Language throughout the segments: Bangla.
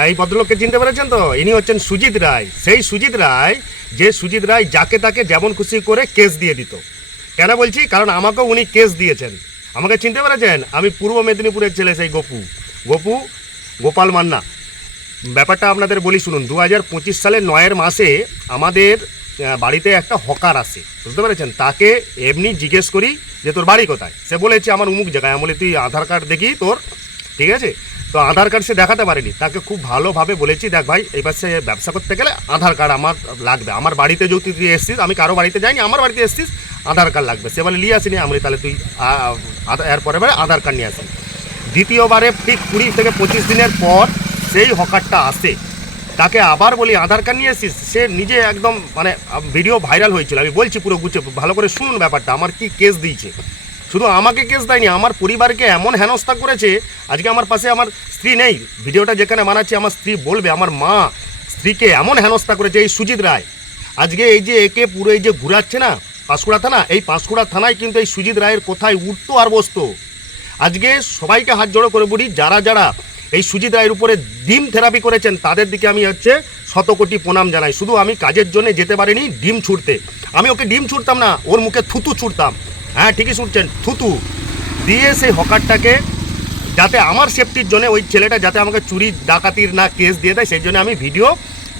এই ভদ্রলোককে চিনতে পেরেছেন তো? ইনি হচ্ছেন সুজিত রায়। সেই সুজিত রায়, যে সুজিত রায় যাকে তাকে যেমন খুশি করে কেস দিয়ে দিত। কেন বলছি? কারণ আমাকেও উনি কেস দিয়েছেন। আমাকে চিনতে পেরেছেন? আমি পূর্ব মেদিনীপুরের ছেলে, সেই গোপাল মান্না। ব্যাপারটা আপনাদের বলি শুনুন। 2025 সালের 9 মাসে আমাদের বাড়িতে একটা হকার আসে, বুঝতে পেরেছেন? তাকে এমনি জিজ্ঞেস করি যে তোর বাড়ি কোথায়। সে বলেছে আমার অমুক জায়গায়। আমি বলি তুই আধার কার্ড দেখি তোর, ঠিক আছে? তো আধার কার্ড সে দেখাতে পারেনি। তাকে খুব ভালোভাবে বলেছি, দেখ ভাই এবার সে ব্যবসা করতে গেলে আধার কার্ড আমার লাগবে। আমার বাড়িতে যদি তুই এসছিস, আমি কারো বাড়িতে যাইনি, আমার বাড়িতে এসছিস, আধার কার্ড লাগবে। সে বলে নিয়ে আসিনি। আমি বলি তাহলে তুই এরপরে আধার কার্ড নিয়ে আসি। দ্বিতীয়বারে ঠিক 20 থেকে 25 দিনের পর সেই হকারটা আসে। তাকে আবার বলি আধার কার্ড নিয়ে এসেছিস। সে নিজে একদম মানে ভিডিও ভাইরাল হয়েছিল। আমি বলছি পুরো গুছিয়ে, ভালো করে শুনুন ব্যাপারটা। আমার কি কেস দিয়েছে, শুধু আমাকে কেস দেয়নি, আমার পরিবারকে এমন হেনস্থা করেছে। আজকে আমার পাশে আমার স্ত্রী নেই, ভিডিওটা যেখানে বানাচ্ছি আমার স্ত্রী বলবে, আমার মা স্ত্রীকে এমন হেনস্থা করেছে এই সুজিত রায়। আজকে এই যে একে পুরো এই যে ঘুরাচ্ছে না পাঁশকুড়া থানা, এই পাঁশকুড়া থানায় কিন্তু এই সুজিত রায়ের কোথায় উঠতো আর বসতো। আজকে সবাইকে হাত জড়ো করে বলি, যারা যারা এই সুজিত রায়ের উপরে ডিম থেরাপি করেছেন তাদের দিকে আমি হচ্ছে শতকোটি প্রণাম জানাই। শুধু আমি কাজের জন্য যেতে পারিনি ডিম ছুটতে। আমি ওকে ডিম ছুটতাম না, ওর মুখে থুতু ছুটতাম। হ্যাঁ ঠিকই শুনছেন, থুতু দিয়ে সেই হকারটাকে, যাতে আমার সেফটির জন্য, ওই ছেলেটা যাতে আমাকে চুরি ডাকাতির না কেস দিয়ে দেয়, সেই জন্য আমি ভিডিও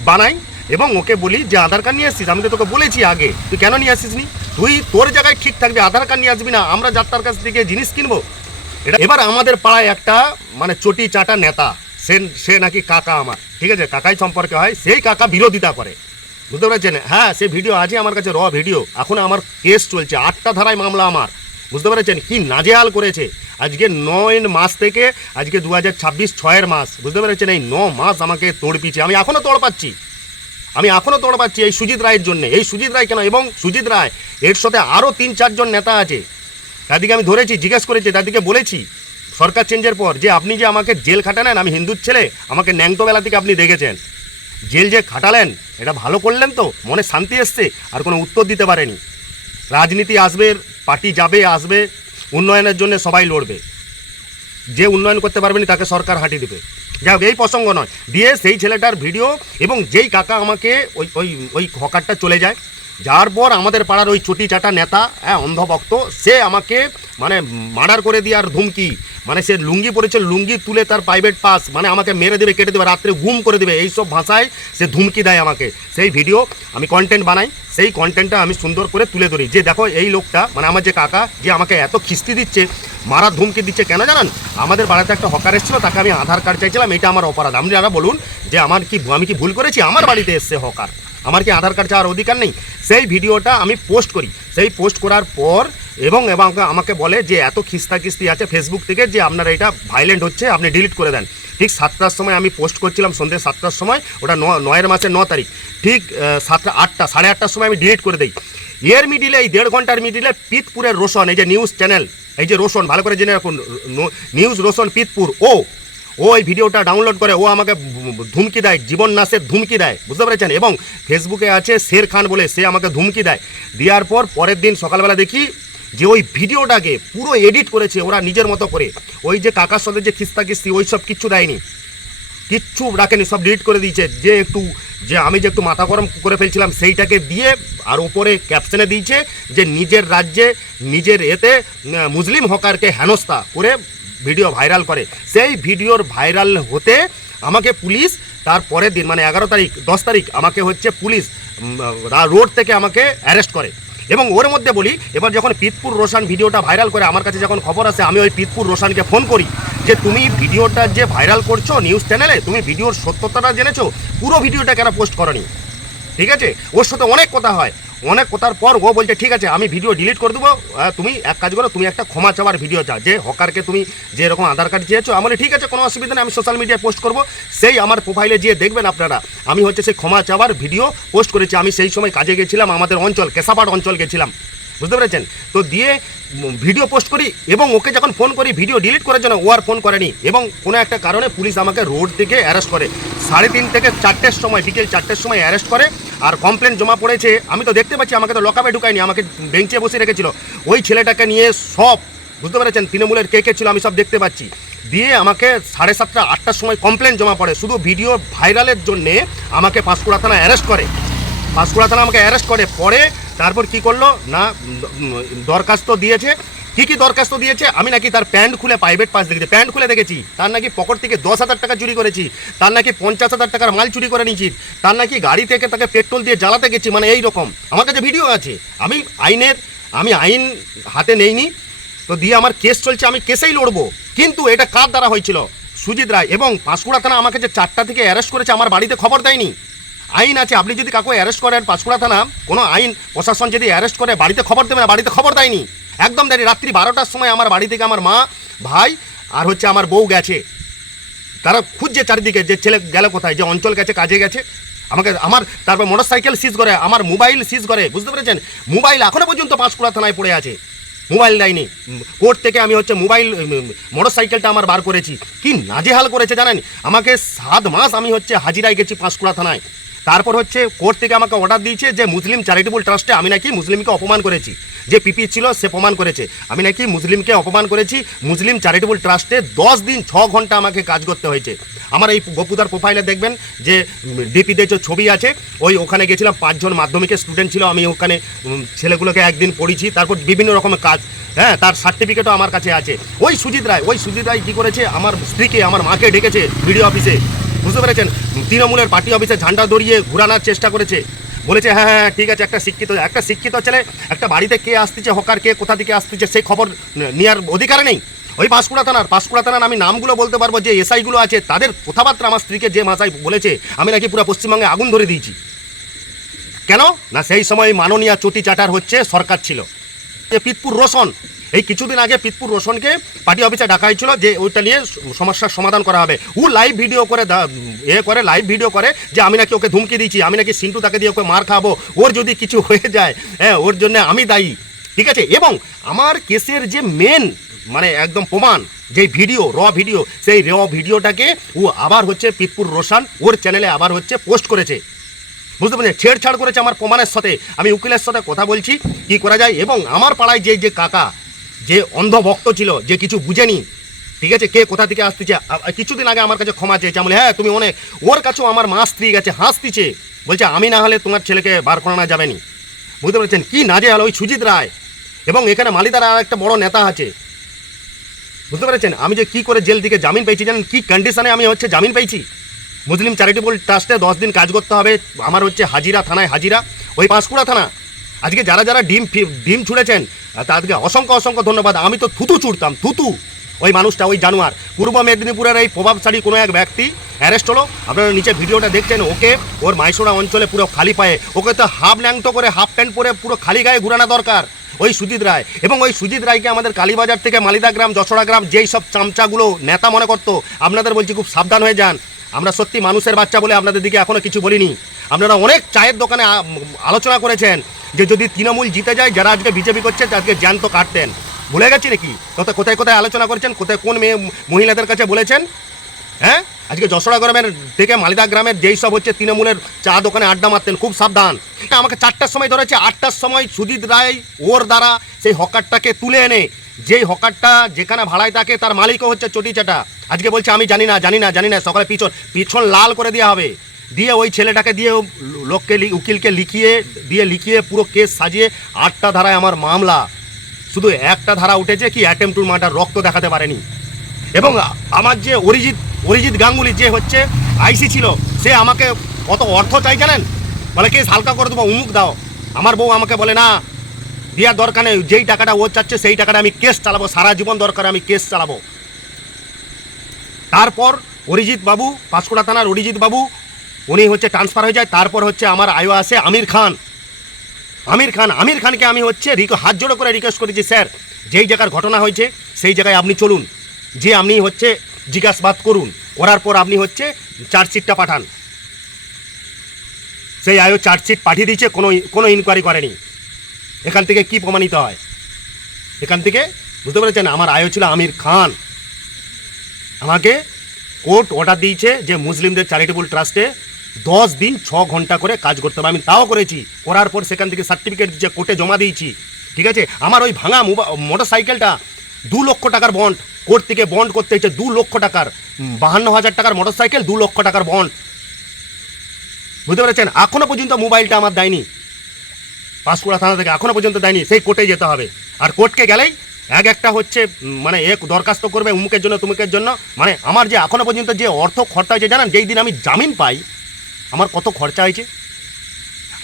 বানাই এবং ওকে বলি যে আধার কার্ড নিয়ে আসছিস। আমি তো তোকে বলেছি আগে, তুই কেন নিয়ে আসিস নি? তুই তোর জায়গায় ঠিক থাকবি, আধার কার্ড নিয়ে আসবি না। আমরা যাত্রার কাছ থেকে জিনিস কিনবো। এটা এবার আমাদের পাড়ায় একটা মানে চটি চাটা নেতা, সে নাকি কাকা আমার, ঠিক আছে, কাকাই সম্পর্কে হয়, সেই কাকা বিরোধিতা করে, বুঝতে পেরেছেন? হ্যাঁ, সে ভিডিও আছে আমার কাছে, র ভিডিও। এখন আমার কেস চলছে, 8টা ধারায় মামলা আমার, বুঝতে পেরেছেন? কি নাজেহাল করেছে। আজকে 9 মাস থেকে আজকে 2026 6 মাস, বুঝতে পেরেছেন? এই 9 মাস আমাকে তড়পিছে। আমি এখনও তড় পাচ্ছি এই সুজিত রায়ের জন্য। এই সুজিত রায় কেন? এবং সুজিত রায় এর সাথে আরও 3-4 জন নেতা আছে, তাদেরকে আমি ধরেছি, জিজ্ঞেস করেছি, তাদেরকে বলেছি সরকার চেঞ্জের পর যে আপনি যে আমাকে জেল খাটালেন, আমি হিন্দুর ছেলে, আমাকে ন্যাংটোবেলা থেকে আপনি দেখেছেন, জেল যে খাটালেন এটা ভালো করলেন তো? মনে শান্তি এসছে? আর কোনো উত্তর দিতে পারেনি। রাজনীতি আসবে, পার্টি যাবে আসবে, উন্নয়নের জন্য সবাই লড়বে, যে উন্নয়ন করতে পারবেনি তাকে সরকার হাঁটি দেবে। যাই হোক, এই প্রসঙ্গ নয়। দিয়ে সেই ছেলেটার ভিডিও, এবং যেই কাকা আমাকে ওই হকারটা চলে যায়, যার পর আমাদের পাড়ার ওই চটি চাটা নেতা, হ্যাঁ অন্ধভক্ত, সে আমাকে মানে মার্ডার করে দিয়ে আর ধুমকি, মানে সে লুঙ্গি পরেছে, লুঙ্গি তুলে তার প্রাইভেট পাস, মানে আমাকে মেরে দেবে, কেটে দেবে, রাত্রে গুম করে দেবে, এইসব ভাষায় সে ধুমকি দেয় আমাকে। সেই ভিডিও আমি কন্টেন্ট বানাই, সেই কন্টেন্টটা আমি সুন্দর করে তুলে ধরি যে দেখো এই লোকটা, মানে আমার যে কাকা, যে আমাকে এত খিস্তি দিচ্ছে, মারার ধুমকি দিচ্ছে। কেন জানান? আমাদের বাড়িতে একটা হকার এসেছিল, তাকে আমি আধার কার্ড চাইছিলাম, এটা আমার অপরাধ। আপনারা বলুন যে আমি কি ভুল করেছি? আমার বাড়িতে এসছে হকার, আমার কি আধার কার্ড চাওয়ার অধিকার নেই? সেই ভিডিওটা আমি পোস্ট করি। সেই পোস্ট করার পর এবং আমাকে বলে যে এত খিস্তি আছে ফেসবুক থেকে, যে আপনারা এটা ভাইলেন্ট হচ্ছে, আপনি ডিলিট করে দেন। ঠিক 7টার সময় আমি পোস্ট করছিলাম, সন্ধ্যে 7টার সময়, ওটা 9 মাসের 9 তারিখ, ঠিক 7টা 8:30টার সময় আমি ডিলিট করে দিই। এর মিডিলে, এই 1.5 ঘন্টার মিডিলে পিতপুরের রোশন, এই যে নিউজ চ্যানেল, এই যে রোশন, ভালো করে জেনে রাখুন, নিউজ রোশন পিতপুর, ও এই ভিডিওটা ডাউনলোড করে, ও আমাকে ধুমকি দেয়, জীবন নাশের ধুমকি দেয়, বুঝতে পেরেছেন? এবং ফেসবুকে আছে শের খান বলে, সে আমাকে ধুমকি দেয়। দেওয়ার পর পরের দিন সকালবেলা দেখি যে ওই ভিডিওটাকে পুরো এডিট করেছে ওরা নিজের মতো করে। ওই যে কাকার সাথে যে খিস্তি ওই সব কিচ্ছু দেয়নি, কিচ্ছু রাখেনি, সব ডিলিট করে দিয়েছে। যে আমি যে একটু মাথা গরম করে ফেলছিলাম সেইটাকে দিয়ে, আর ওপরে ক্যাপশনে দিয়েছে যে নিজের রাজ্যে নিজের এতে মুসলিম হকারকে হেনস্থা করে ভিডিও ভাইরাল করে। সেই ভিডিওর ভাইরাল হতে আমাকে পুলিশ তার পরের দিন, মানে 11 তারিখ 10 তারিখ আমাকে হচ্ছে পুলিশ রোড থেকে আমাকে অ্যারেস্ট করে। এবং ওর মধ্যে বলি, এবার যখন পিতপুর রোশন ভিডিওটা ভাইরাল করে, আমার কাছে যখন খবর আসে, আমি ওই পিতপুর রোশনকে ফোন করি যে তুমি ভিডিওটা যে ভাইরাল করছো নিউজ চ্যানেলে, তুমি ভিডিওর সত্যতাটা জেনেছো, পুরো ভিডিওটা কেন পোস্ট করনি? ঠিক আছে, ওর সাথে অনেক কথা হয়, অনেক কথার পর ও বলছে ঠিক আছে আমি ভিডিও ডিলিট করে দেবো, তুমি এক কাজ করো, তুমি একটা ক্ষমা চাওয়ার ভিডিও চাও, যে হকারকে তুমি যে এরকম আধার কার্ড চেয়েছো। আমি বলি ঠিক আছে, কোনো অসুবিধা নেই, আমি সোশ্যাল মিডিয়ায় পোস্ট করবো। সেই আমার প্রোফাইলে গিয়ে দেখবেন আপনারা, আমি হচ্ছে সেই ক্ষমা চাওয়ার ভিডিও পোস্ট করেছি। আমি সেই সময় কাজে গেছিলাম, আমাদের অঞ্চল কেশাপাড় অঞ্চল গেছিলাম, বুঝতে পেরেছেন? তো দিয়ে ভিডিও পোস্ট করি, এবং ওকে যখন ফোন করি ভিডিও ডিলিট করার জন্য, ও আর ফোন করেনি। এবং কোনো একটা কারণে পুলিশ আমাকে রোড থেকে অ্যারেস্ট করে 3:30 থেকে 4টের সময়, বিকেল 4টের সময় অ্যারেস্ট করে। আর কমপ্লেন জমা পড়েছে, আমি তো দেখতে পাচ্ছি, আমাকে তো লকআপে ঢুকায়নি, আমাকে বেঞ্চে বসে রেখেছিল। ওই ছেলেটাকে নিয়ে সব, বুঝতে পেরেছেন, তৃণমূলের কে ছিল আমি সব দেখতে পাচ্ছি। দিয়ে আমাকে 7:30 8টার সময় কমপ্লেন জমা পড়ে, শুধু ভিডিও ভাইরালের জন্যে আমাকে পাঁশকুড়া থানা অ্যারেস্ট করে। পাঁশকুড়া থানা আমাকে অ্যারেস্ট করে, পরে তারপর কি করলো না, দরখাস্ত দিয়েছে। কি দরখাস্ত দিয়েছে, আমি নাকি তার প্যান্ট খুলে প্রাইভেট পাস দেখেছি, প্যান্ট খুলে দেখেছি, তার নাকি পকেট থেকে 10,000 টাকা চুরি করেছি, তার নাকি 50,000 টাকার মাল চুরি করে নিয়েছি, তার নাকি গাড়ি থেকে তাকে পেট্রোল দিয়ে জ্বালাতে গেছি, মানে এই রকম আমার কাছে ভিডিও আছে। আমি আইন হাতে নেইনি, তো দিয়ে আমার কেস চলছে, আমি কেসেই লড়বো। কিন্তু এটা কার দ্বারা হয়েছিল? সুজিত রায়। এবং পাঁশকুড়া থানা আমাকে যে 4টা থেকে অ্যারেস্ট করেছে, আমার বাড়িতে খবর দেয়নি। আইন আছে, আপনি যদি কাউকে অ্যারেস্ট করেন পাঁশকুড়া থানা, কোনো আইন প্রশাসন যদি অ্যারেস্ট করে, বাড়িতে খবর দেবে না, বাড়িতে খবর দেয়নি, একদম দেয়নি। রাত্রি 12টার সময় আমার বাড়ি থেকে আমার মা, ভাই আর হচ্ছে আমার বউ গেছে, তারা খুঁজছে চারিদিকে যে ছেলে গেল কোথায়, যে অঞ্চল গেছে, কাজে গেছে। আমার তারপর মোটর সাইকেল সিজ করে, আমার মোবাইল সিজ করে, বুঝতে পেরেছেন? মোবাইল এখনো পর্যন্ত পাঁশকুড়া থানায় পড়ে আছে, মোবাইল দেয়নি। কোর্ট থেকে আমি হচ্ছে মোবাইল, মোটর সাইকেলটা আমার বার করেছি। কি নাজেহাল করেছে জানেন, আমাকে 7 মাস আমি হচ্ছে হাজিরায় গেছি পাঁশকুড়া থানায়। তারপর হচ্ছে কোর্ট থেকে আমাকে অর্ডার দিয়েছে যে মুসলিম চ্যারিটেবল ট্রাস্টে আমি নাকি মুসলিমকে অপমান করেছি, যে পিপি ছিল সে প্রমাণ করেছে আমি নাকি মুসলিমকে অপমান করেছি। মুসলিম চ্যারিটেবল ট্রাস্টে 10 দিন 6 ঘন্টা আমাকে কাজ করতে হয়েছে। আমার এই গপুদার প্রোফাইলে দেখবেন যে ডিপিতে যে ছবি আছে, ওখানে গেছিলাম, 5 জন মাধ্যমিকের স্টুডেন্ট ছিল, আমি ওখানে ছেলেগুলোকে একদিন পড়িয়েছি, তারপর বিভিন্ন রকমের কাজ, হ্যাঁ, তার সার্টিফিকেটও আমার কাছে আছে। ওই সুজিত রায় কী করেছে, আমার স্ত্রীকে, আমার মাকে ডেকেছে বিডিও অফিসে, বুঝতে পেরেছেন? তৃণমূলের পার্টি অফিসে ঝান্ডা ধরিয়ে ঘুরানোর চেষ্টা করেছে, বলেছে হ্যাঁ ঠিক আছে, একটা শিক্ষিত ছেলে, একটা বাড়িতে কে আসতেছে, হকার কে কোথা থেকে আসতেছে, সেই খবর নেওয়ার অধিকার নেই। ওই পাঁশকুড়া থানার আমি নামগুলো বলতে পারবো, যে এসআইগুলো আছে, তাদের কথাবার্তা আমার স্ত্রীকে যে ভাষায় বলেছে, আমি নাকি পুরো পশ্চিমবঙ্গে আগুন ধরে দিয়েছি। কেন না, সেই সময় মাননীয় চটি চাটার হচ্ছে সরকার ছিল। পিতপুর রোশন, এই কিছুদিন আগে পিতপুর রোশনকে পার্টি অফিসে ডাকা হয়েছিল যে ওইটা নিয়ে সমস্যার সমাধান করা হবে। ও লাইভ ভিডিও করে যে আমি নাকি ওকে ধুমকি দিয়েছি, আমি নাকি সিন্টু তাকে দিয়ে ওকে মার খাবো, ওর যদি কিছু হয়ে যায়, হ্যাঁ, ওর জন্য আমি দায়ী, ঠিক আছে? এবং আমার কেসের যে মেন মানে একদম প্রমাণ, যে ভিডিও, ভিডিও, সেই ভিডিওটাকে ও আবার হচ্ছে পিতপুর রোশন ওর চ্যানেলে আবার হচ্ছে পোস্ট করেছে, বুঝতে পারছেন? ছেড়ছাড় করেছে আমার প্রমাণের সাথে। আমি উকিলের সাথে কথা বলছি কি করা যায়। এবং আমার পাড়ায় যে কাকা, যে অন্ধভক্ত ছিল, যে কিছু বুঝেনি, ঠিক আছে, কে কোথা থেকে আসতেছে, কিছুদিন আগে আমার কাছে ক্ষমা চেয়েছে, বলে হ্যাঁ তুমি অনেক, ওর কাছেও আমার মা স্ত্রী গেছে, হাসতিছে, বলছে আমি না হলে তোমার ছেলেকে বার করানো যাবে নি, বুঝতে পেরেছেন? কি নাজেহাল ওই সুজিত রায়। এবং এখানে মালিদার আর একটা বড় নেতা আছে, বুঝতে পেরেছেন? আমি যে কি করে জেল থেকে জামিন পেয়েছি, জানেন কি কন্ডিশনে আমি হচ্ছে জামিন পেয়েছি? মুসলিম চ্যারিটেবল ট্রাস্টে 10 দিন কাজ করতে হবে, আমার হচ্ছে হাজিরা, থানায় হাজিরা, ওই পাঁশকুড়া থানা। আজকে যারা ডিম ছুঁড়েছেন তাদেরকে অসংখ্য ধন্যবাদ। আমি তো থুতু ছুটতাম, ওই মানুষটা, ওই জানোয়ার। পূর্ব মেদিনীপুরের এই প্রভাবশালী কোনো এক ব্যক্তি অ্যারেস্ট হলো, আপনারা নিচে ভিডিওটা দেখছেন, ওকে ওর মাইসোড়া অঞ্চলে পুরো খালি পায়ে, ওকে তো হাফ ল্যাংটো করে, হাফ প্যান্ট পরে পুরো খালি গায়ে ঘুরানো দরকার, ওই সুজিত রায়। এবং ওই সুজিত রায়কে আমাদের কালীবাজার থেকে মালিদা গ্রাম, যশোড়া গ্রাম, যেই সব চামচাগুলো নেতা মনে করতো, আপনাদের বলছি খুব সাবধান হয়ে যান। আমরা সত্যি মানুষের বাচ্চা বলে আপনাদের দিকে এখনও কিছু বলিনি। আপনারা অনেক চায়ের দোকানে আলোচনা করেছেন যে যদি তৃণমূল জিতে যায়, যারা আজকে বিজেপি করছে তাদেরকে জ্যান্ত কাটতেন, ভুলে গেছি নাকি? কোথায় আলোচনা করেছেন, কোথায় কোন মহিলাদের কাছে বলেছেন? হ্যাঁ, আজকে যশোড়া গ্রামের থেকে মালিদা গ্রামের যেই সব হচ্ছে তৃণমূলের চা দোকানে আড্ডা মারতেন, খুব সাবধান। আমাকে 4টার সময় ধরেছে, 8টার সময় সুজিত রায় ওর দ্বারা সেই হকারটাকে তুলে এনে, যেই হকারটা যেখানে ভাড়ায় থাকে তার মালিকও হচ্ছে চটি চাটা, আজকে বলছে আমি জানি না, সকালে পিছন লাল করে দেওয়া হবে, দিয়ে ওই ছেলেটাকে দিয়ে লোককে, উকিলকে লিখিয়ে পুরো কেস সাজিয়ে 8টা ধারায় আমার মামলা, শুধু একটা ধারা উঠেছে কি অ্যাটেম্প টু মার্ডার, রক্ত দেখাতে পারেনি। এবং আমার যে অরিজিৎ গাঙ্গুলি যে হচ্ছে আইসি ছিল, সে আমাকে কত অর্থ চাই জানেন, বলে কেস হালকা করে দেবো, উমুক দাও। আমার বউ আমাকে বলে না, দেওয়ার দরকার নেই, যেই টাকাটা ও চাচ্ছে সেই টাকাটা আমি কেস চালাবো, সারা জীবন দরকার আমি কেস চালাবো। তারপর অরিজিৎ বাবু, পাঁশকুড়া থানার অরিজিৎ বাবু, উনি হচ্ছে ট্রান্সফার হয়ে যায়। তারপর হচ্ছে আমার আয়ো আসে আমির খানকে আমি হচ্ছে হাত জোড়ো করে রিকোয়েস্ট করেছি, স্যার যেই জায়গার ঘটনা হয়েছে সেই জায়গায় আপনি চলুন, যে আপনি হচ্ছে জিজ্ঞাসাবাদ করুন, করার পর আপনি হচ্ছে চার্জশিটটা পাঠান। সেই আয়ো চার্জশিট পাঠিয়ে দিয়েছে, কোনো ইনকোয়ারি করেনি। এখান থেকে কি প্রমাণিত হয়? এখান থেকে বুঝতে পেরেছেন, আমার আয়ো ছিল আমির খান। আমাকে কোর্ট অর্ডার দিয়েছে যে মুসলিমদের চ্যারিটেবল ট্রাস্টে 10 দিন 6 ঘন্টা করে কাজ করতে হবে, আমি তাও করেছি। করার পর সেখান থেকে সার্টিফিকেট দিচ্ছে, কোর্টে জমা দিয়েছি, ঠিক আছে। আমার ওই ভাঙা মোটর সাইকেলটা 2 লক্ষ টাকার বন্ড, কোর্ট থেকে বন্ড করতে হচ্ছে 2 লক্ষ টাকার, 52,000 টাকার মোটরসাইকেল, 2 লক্ষ টাকার বন্ড। বুঝতে পেরেছেন? এখনো পর্যন্ত মোবাইলটা আমার দেয়নি, পাঁশকুড়া থানা থেকে এখনো পর্যন্ত দেয়নি। সেই কোর্টে যেতে হবে, আর কোর্টকে গেলেই একটা হচ্ছে মানে দরখাস্ত করবে উমুকের জন্য তুমুকের জন্য। মানে আমার যে এখনো পর্যন্ত যে অর্থ খরচা হয়েছে জানেন, যেই দিন আমি জামিন পাই আমার কত খরচা হয়েছে।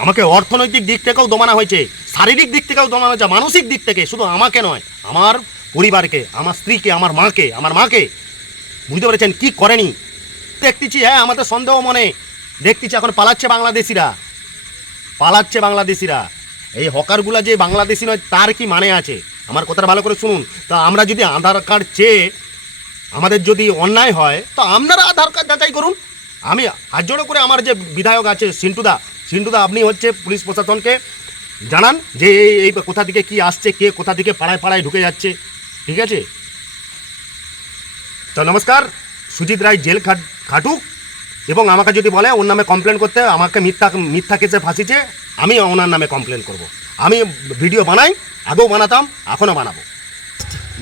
আমাকে অর্থনৈতিক দিক থেকেও দমানো হয়েছে, শারীরিক দিক থেকেও দমানো হয়েছে, মানসিক দিক থেকে। শুধু আমাকে নয়, আমার পরিবারকে, আমার স্ত্রীকে, আমার মাকে। বুঝতে পেরেছেন? কি করেনি দেখতেছি। হ্যাঁ, আমাদের সন্দেহ মনে দেখতেছি এখন পালাচ্ছে বাংলাদেশিরা। এই হকারগুলা যে বাংলাদেশি নয় তার কি মানে আছে? আমার কথাটা ভালো করে শুনুন। তা আমরা যদি আধার কার্ড চেয়ে আমাদের যদি অন্যায় হয়, তো আপনারা আধার কার্ড যাচাই করুন। আমি হাত জোড়ো করে আমার যে বিধায়ক আছে সিন্টুদা, আপনি হচ্ছে পুলিশ প্রশাসনকে জানান যে এই কোথা থেকে কি আসছে, কে কোথা থেকে পাড়ায় ঢুকে যাচ্ছে। ঠিক আছে? তো নমস্কার। সুজিত রায় জেল খাটুক, এবং আমাকে যদি বলে ওর নামে কমপ্লেন করতে, আমাকে মিথ্যা কেসে ফাঁসিছে, আমি ওনার নামে কমপ্লেন করব। আমি ভিডিও বানাই, আগেও বানাতাম, এখনও বানাবো।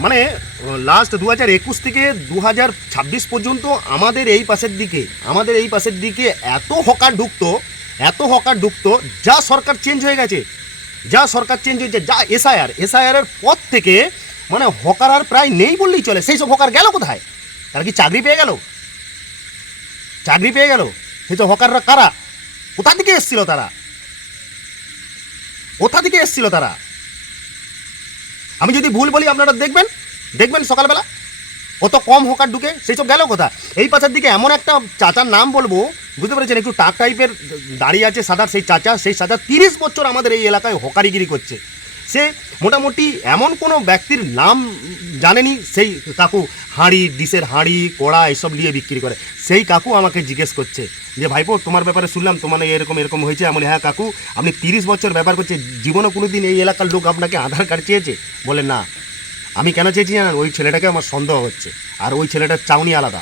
মানে লাস্ট 2021 থেকে 2026 পর্যন্ত আমাদের এই পাশের দিকে এত হকার ঢুকতো, যা সরকার চেঞ্জ হয়েছে, যা এসআইআর পর থেকে মানে হকার আর প্রায় নেই বললেই চলে। সেই সব হকার গেল কোথায়? তারা কি চাকরি পেয়ে গেল? সেই সব হকাররা কারা? কোথা থেকে এসছিল তারা? আমি যদি ভুল বলি আপনারা দেখবেন সকালবেলা কত কম হকার ঢুকে, সেই সব গেল কোথা? এই পাশের দিকে এমন একটা চাচার নাম বলবো, বুঝতে পেরেছেন, একটু টাক টাইপের দাঁড়িয়ে আছে সাদা, সেই চাচা 30 বছর আমাদের এই এলাকায় হকারিগিরি করছে। সে মোটামুটি এমন কোনো ব্যক্তির নাম জানেনি। সেই কাকু ডিশের হাঁড়ি কড়া এসব নিয়ে বিক্রি করে। সেই কাকু আমাকে জিজ্ঞেস করছে যে ভাইপো তোমার ব্যাপারে শুনলাম, তোমার এরকম হয়েছে। আমি বলি হ্যাঁ কাকু, আপনি 30 বছর ব্যাপার করছে, জীবনে কোনো দিন এই এলাকার লোক আপনাকে আধার কার্ড চেয়েছে? বলে না। আমি কেন চেয়েছি জানেন? ওই ছেলেটাকে আমার সন্দেহ হচ্ছে, আর ওই ছেলেটার চাউনি আলাদা।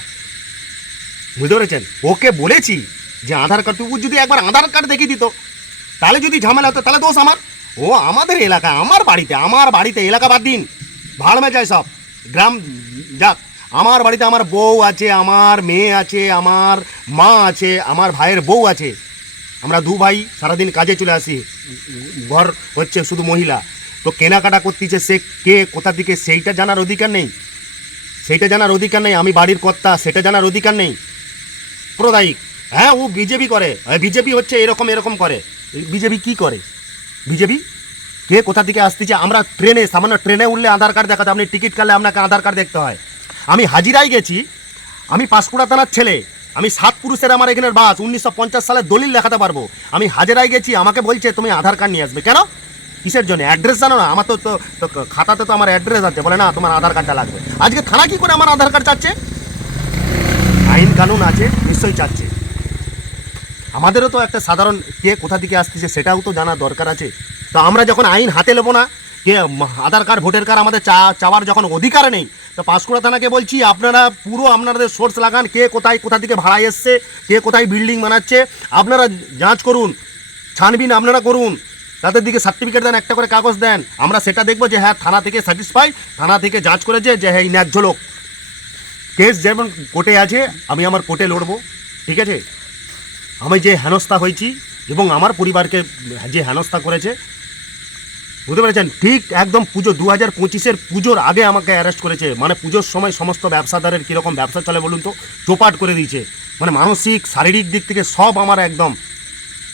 বুঝতে পেরেছেন? ওকে বলেছি যে আধার কার্ড, তুই যদি একবার আধার কার্ড দেখিয়ে দিত, তাহলে যদি ঝামেলা হতো, তাহলে দোষ আমার। ও আমাদের এলাকা, আমার বাড়িতে এলাকা বাদ দিন, ভাড়মে যায় সব গ্রাম যাক। আমার বাড়িতে আমার বউ আছে, আমার মেয়ে আছে, আমার মা আছে, আমার ভাইয়ের বউ আছে। আমরা 2 ভাই সারাদিন কাজে চলে আসি, ঘর হচ্ছে শুধু মহিলা। তো কেনাকাটা করতেছে সে কে কোথা থেকে, সেইটা জানার অধিকার নেই। আমি বাড়ির কর্তা, সেটা জানার অধিকার নেই। প্রদায়িক। হ্যাঁ, ও বিজেপি করে, বিজেপি হচ্ছে এরকম করে। বিজেপি কি করে? বিজেপি কে কোথা থেকে আসতেছে? আমরা সামান্য ট্রেনে উঠলে আধার কার্ড দেখাতে, আপনি টিকিট কাটলে আপনাকে আধার কার্ড দেখতে হয়। আমি হাজিরায় গেছি, আমি পাঁশকুড়া থানার ছেলে, আমি 7 পুরুষের আমার এখানের বাস, 1950 সালের দলিল দেখাতে পারবো। আমি হাজিরায় গেছি, আমাকে বলছে তুমি আধার কার্ড নিয়ে আসবে। কেন? কিসের জন্য? অ্যাড্রেস জানো না? আমার তো খাতাতে তো আমার অ্যাড্রেস আছে। বলে না, তোমার আধার কার্ডটা লাগবে। আজকে থানা কি করে আমার আধার কার্ড চাচ্ছে? আইন কানুন আছে, নিশ্চয়ই চাচ্ছে। আমাদেরও তো একটা সাধারণ কে কোথা থেকে আসতেছে সেটাও তো জানা দরকার আছে। তো আমরা যখন আইন হাতে নেবো না, কে আধার কার্ড ভোটার কার্ড আমাদের চাওয়ার যখন অধিকার নেই, তো পাঁশকুড়া থানাকে বলছি আপনারা পুরো আপনাদের সোর্স লাগান, কে কোথা থেকে ভাড়া এসছে, কে কোথায় বিল্ডিং বানাচ্ছে, আপনারা যাঞ্চ করুন, ছানবিন আপনারা করুন। তাদের দিকে সার্টিফিকেট দেন, একটা করে কাগজ দেন, আমরা সেটা দেখবো যে হ্যাঁ থানা থেকে স্যাটিসফাই, থানা থেকে যাঞ্চ করেছে যে হ্যাঁ এই ন্যায্য লোক। কেস যেমন কোর্টে আছে, আমি আমার কোর্টে লড়বো। ঠিক আছে? আমি যে হেনস্থা হয়েছি এবং আমার পরিবারকে যে হেনস্থা করেছে, বুঝতে পেরেছেন? ঠিক একদম পুজো 2025-এর পুজোর আগে আমাকে অ্যারেস্ট করেছে। মানে পুজোর সময় সমস্ত ব্যবসাদারের কীরকম ব্যবসা চলে বলুন তো, চোপাট করে দিয়েছে। মানে মানসিক শারীরিক দিক থেকে সব আমার একদম।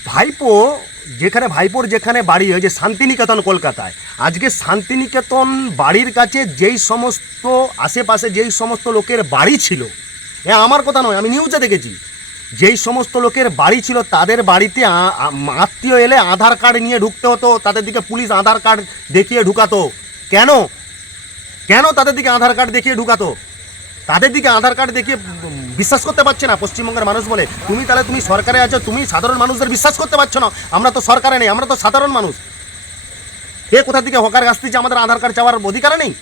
ভাইপোর যেখানে বাড়ি, ওই যে শান্তিনিকেতন কলকাতায়, আজকে শান্তিনিকেতন বাড়ির কাছে যেই সমস্ত আশেপাশে যেই সমস্ত লোকের বাড়ি ছিল, আমার কথা নয়, আমি নিউজে দেখেছি, যেই সমস্ত লোকের বাড়ি ছিল তাদের বাড়িতে আত্মীয় এলে আধার কার্ড নিয়ে ঢুকতে হতো, তাদের দিকে পুলিশ আধার কার্ড দেখিয়ে ঢুকাতো। কেন তাদের দিকে আধার কার্ড দেখিয়ে ঢুকাতো? তাদের দিকে আধার কার্ড দেখিয়ে বিশ্বাস করতে পারছে না পশ্চিমবঙ্গের মানুষ বলে। তুমি সরকারে আছো, তুমি সাধারণ মানুষদের বিশ্বাস করতে পারছো না। আমরা তো সরকারে নেই, আমরা তো সাধারণ মানুষ। কে কোথা থেকে হকার আসতেছে, আমাদের আধার কার্ড চাওয়ার অধিকার নেই?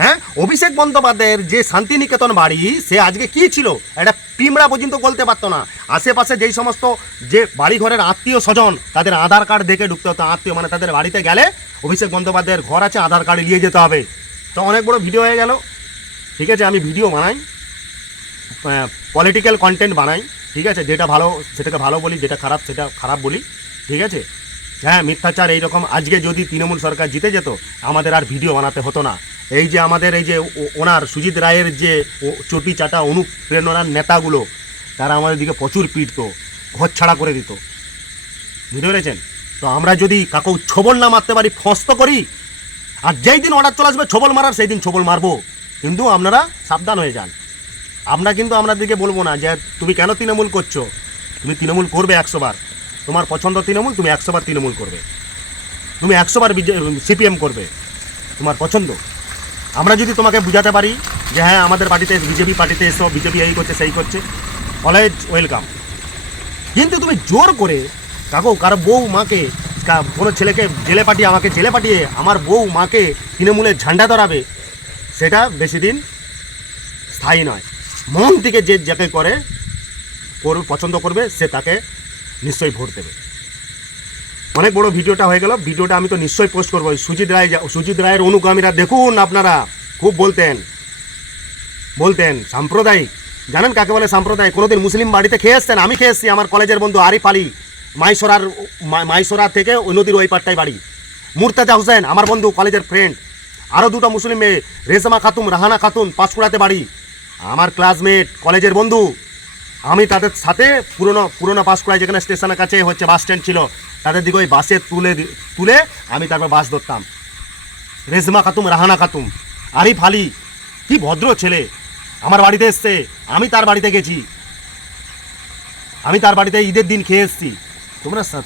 হ্যাঁ, অভিষেক বন্দ্যোপাধ্যায়ের যে শান্তিনিকেতন বাড়ি, সে আজকে কি ছিল? একটা পিমড়া পর্যন্ত বলতে পারতো না। আশেপাশে যেই সমস্ত যে বাড়িঘরের আত্মীয় স্বজন, তাদের আধার কার্ড দেখে ঢুকতে হতো। আত্মীয় মানে তাদের বাড়িতে গেলে অভিষেক বন্দ্যোপাধ্যায়ের ঘর আছে, আধার কার্ড নিয়ে যেতে হবে, তো অনেক বড় ভিডিও হয়ে গেল, ঠিক আছে। আমি ভিডিও বানাই, পলিটিক্যাল কন্টেন্ট বানাই, ঠিক আছে। যেটা ভালো সেটাকে ভালো বলি, যেটা খারাপ সেটা খারাপ বলি, ঠিক আছে। হ্যাঁ, মিথ্যাচার এইরকম। আজকে যদি তৃণমূল সরকার জিতে যেত, আমাদের আর ভিডিও বানাতে হতো না। এই যে আমাদের এই যে ওনার সুজিত রায়ের যে চটি চাটা অনুপ্রেরণার নেতাগুলো, তারা আমাদের দিকে প্রচুর পিটতো, ঘর ছাড়া করে দিত, বুঝতে পেরেছেন? তো আমরা যদি কাকু ছবল না মারতে পারি, ফস্ত করি, আর যেই দিন অর্ডার চলে আসবে ছবল মারার, সেই দিন ছবল মারবো। কিন্তু আপনারা সাবধান হয়ে যান। আমরা কিন্তু আপনাদেরকে বলবো না যে তুমি কেন তৃণমূল করছো। তুমি তৃণমূল করবে 100 বার, তোমার পছন্দ তৃণমূল, তুমি 100 বার তৃণমূল করবে, তুমি 100 বার সিপিএম করবে, তোমার পছন্দ। আমরা যদি তোমাকে বুঝাতে পারি যে হ্যাঁ আমাদের পার্টিতে, বিজেপি পার্টিতে এসো, বিজেপি এই করছে সেই করছে, অলওয়েজ ওয়েলকাম। কিন্তু তুমি জোর করে কাকু কারো বউ মাকে, কোনো ছেলেকে জেলে পাঠিয়ে, আমাকে জেলে পাঠিয়ে আমার বউ মাকে তৃণমূলের ঝান্ডা ধরাবে, সেটা বেশি দিন স্থায়ী নয়। মন থেকে যে যাকে করে পছন্দ করবে, সে তাকে নিশ্চয়ই ভোট দেবে। অনেক বড় ভিডিওটা হয়ে গেল, ভিডিওটা আমি তো নিশ্চয়ই পোস্ট করবো। সুজিত রায়ের অনুগামীরা দেখুন, আপনারা খুব বলতেন সাম্প্রদায়িক। জানেন কাকে বলে সাম্প্রদায়িক? কোনোদিন মুসলিম বাড়িতে খেয়ে এসছেন? আমি খেয়ে এসছি। আমার কলেজের বন্ধু আরিফ আলী, মাইসোরা থেকে ওই নদীর ওই পাটটাই বাড়ি। মুর্তাজা হোসেন আমার বন্ধু, কলেজের ফ্রেন্ড। আরও দুটো মুসলিম মেয়ে, রেশমা খাতুন, রাহানা খাতুন, পাঁশকুড়াতে বাড়ি, আমার ক্লাসমেট, কলেজের বন্ধু। আমি তাদের সাথে পুরোনো পাঁশকুড়ায়, যেখানে স্টেশনের কাছে হচ্ছে বাস স্ট্যান্ড ছিল, তাদের দিকে ওই বাসে তুলে আমি তারপর বাস ধরতাম। রেশমা খাতুম, রাহানা খাতুম, আরিফ আলী, কি ভদ্র ছেলে, আমার বাড়িতে এসছে, আমি তার বাড়িতে গেছি, আমি তার বাড়িতে ঈদের দিন খেয়ে এসছি।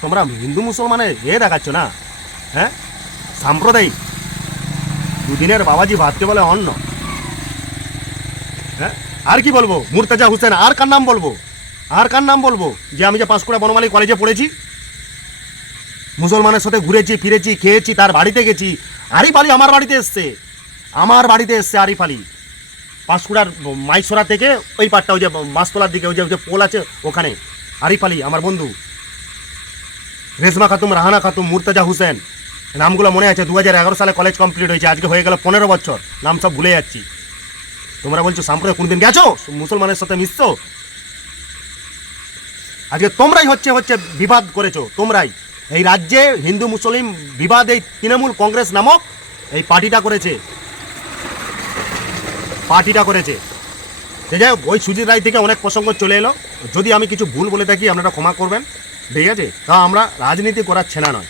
তোমরা হিন্দু মুসলমানের দেখাচ্ছ না, হ্যাঁ? সাম্প্রদায়িক। দুদিনের বাবাজি ভাতকে বলে অন্ন, হ্যাঁ? আর কি বলবো? মুর্তাজা হোসেন, আর কার নাম বলবো? যে আমি যে পাঁশকুড়া বনমালী কলেজে পড়েছি, মুসলমানের সাথে ঘুরেছি ফিরেছি, খেয়েছি, তার বাড়িতে গেছি। আরিফ আলী আমার বাড়িতে এসছে, আরিফ আলী, পাঁশকুড়ার মাইসোরা থেকে ওই পাটটা, ওই যে মাছতলার দিকে ওই যে পোল আছে ওখানে। আরিফ আলী আমার বন্ধু। রেশমা খাতুম, রাহানা খাতুম, মুর্তাজা হোসেন, নামগুলো মনে আছে। 2011 সালে কলেজ কমপ্লিট হয়েছে, আজকে হয়ে গেল 15 বছর, নাম সব ভুলে যাচ্ছি। তোমরা বলছো সাম্প্রদায়িক, কোনদিন গেছো মুসলমানের সাথে মিশছো? আজকে তোমরাই হচ্ছে বিবাদ করেছো, তোমরাই। এই রাজ্যে হিন্দু মুসলিম বিবাদ এই তৃণমূল কংগ্রেস নামক এই পার্টিটা করেছে। সে যাই হোক, ওই সুজিত রায় থেকে অনেক প্রসঙ্গ চলে এলো। যদি আমি কিছু ভুল বলে থাকি আপনারা ক্ষমা করবেন, ঠিক আছে? তা আমরা রাজনীতি করার ছেনা নয়।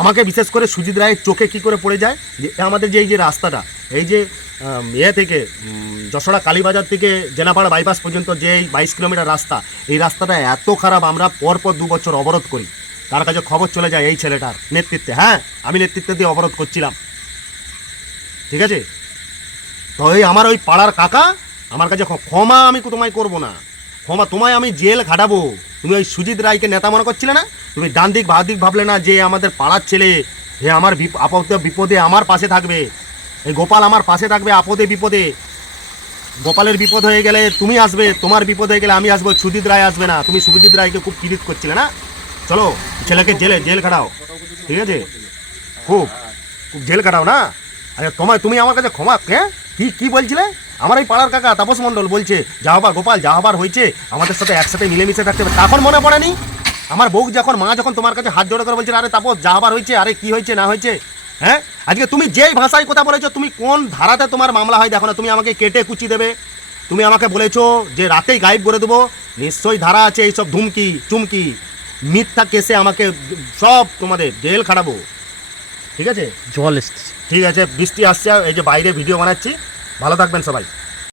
আমাকে বিশেষ করে সুজিত রায়ের চোখে কি করে পড়ে যায় যে আমাদের যে এই যে রাস্তাটা, এই যে থেকে যশোরা কালীবাজার থেকে জেনাপাড়া বাইপাস পর্যন্ত যে 22 কিলোমিটার রাস্তা, এই রাস্তাটা এত খারাপ, আমরা পরপর 2 বছর অবরোধ করি। তার কাছে খবর চলে যায় এই ছেলেটার নেতৃত্বে, হ্যাঁ আমি নেতৃত্ব দিয়ে অবরোধ করছিলাম, ঠিক আছে? তো আমার ওই পাড়ার কাকা আমার কাছে ক্ষমা আমি তোমায় করবো না, তোমায় আমি জেল খাটাবো। তুমি ওই সুজিত রায়কে নেতা মনে করছিলে না? তুমি ডান দিক বাঁ দিক ভাবলে না যে আমাদের পাড়ার ছেলে, হে আমার আপদে বিপদে আমার পাশে থাকবে। এই গোপাল আমার পাশে থাকবে আপদে বিপদে। গোপালের বিপদ হয়ে গেলে তুমি আসবে, তোমার বিপদ হয়ে গেলে আমি আসবো, সুজিত রায় আসবে না। তুমি সুজিত রায়কে খুব পীড়িত করছিলে না? চলো ছেলেকে জেল খাটাও, ঠিক আছে? খুব জেল কাটাও না। আচ্ছা তুমি আমার কাছে ক্ষমা, হ্যাঁ কি বলছিলে? আমার এই পাড়ার কাকা তাপস মণ্ডল বলছে যা হবার গোপাল, যা হবার হয়েছে, আমাদের সাথে একসাথে মিলেমিশে থাকতে হবে। তখন মনে পড়েনি? আমার বউ মা যখন তোমার কাছে হাত জোড়া করে বলছে আরে তাপস যা হবার হয়েছে, আরে কি হয়েছে না হয়েছে, হ্যাঁ? আজকে তুমি যেই ভাষায় কথা বলেছো, তুমি কোন ধারাতে তোমার মামলা হয় দেখো না। তুমি আমাকে কেটে কুচি দেবে, তুমি আমাকে বলেছো যে রাতেই গায়েব করে দেবো, নিশ্চয়ই ধারা আছে। এইসব ধুমকি চুমকি মিথ্যা কেসে আমাকে সব তোমাদের জেল খাটাবো, ঠিক আছে? জল এসছে, ঠিক আছে, বৃষ্টি আসছে, এই যে বাইরে ভিডিও বানাচ্ছি। ভালো থাকবেন সবাই।